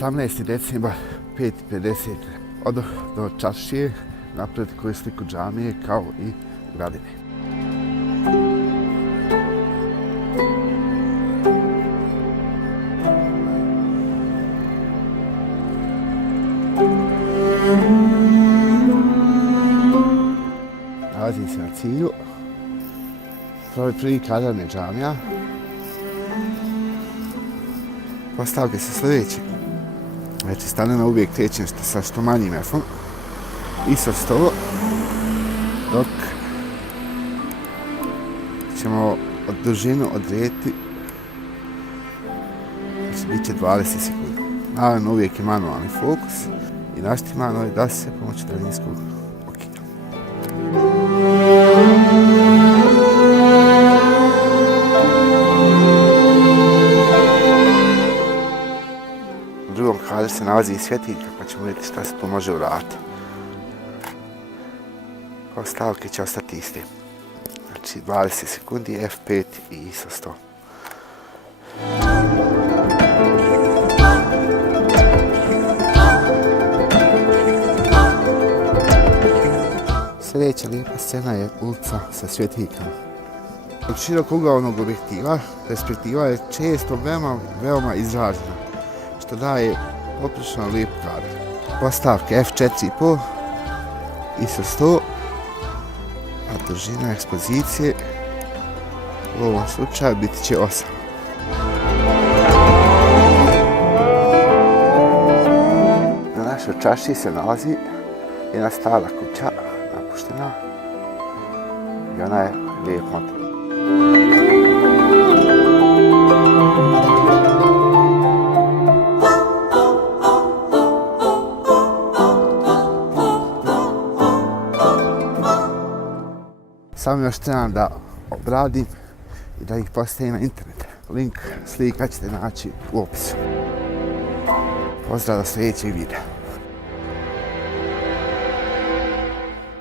18. decembar, 5:50, odoh do čaršije, napraviti koju sliku džamije kao i gradine. Nalazim se na cilju. Prvi kadar je džamija. Postavke su sljedeće. Znači, stanena uvijek krećem sa što manjim efom i sa 100, dok ćemo od dužinu odrediti, znači bit će 20 sekundi. Naravno, uvijek je manualni fokus i naštimano je da se pomoću daljinskog okida. U drugom kadru se nalazi i svjetiljka, pa ćemo vidjeti šta se tu može uraditi. Postavke će ostati iste. Znači 20 sekundi, F5 i ISO 100. Sljedeća lijepa scena je ulica sa svjetiljkama. Od širokougaolnog objektiva, perspektiva je često veoma izražena, što daje poprilično lijep kadar. Postavke F4,5, ISO 100, a dužina ekspozicije u ovom slučaju biti će 8. Na našoj čaršiji se nalazi jedna stara kuća, napuštena, i ona je lijep motiv. Samo još trebam da obradim i da ih postavim na internet. Link slika ćete naći u opisu. Pozdrav do sljedećeg videa.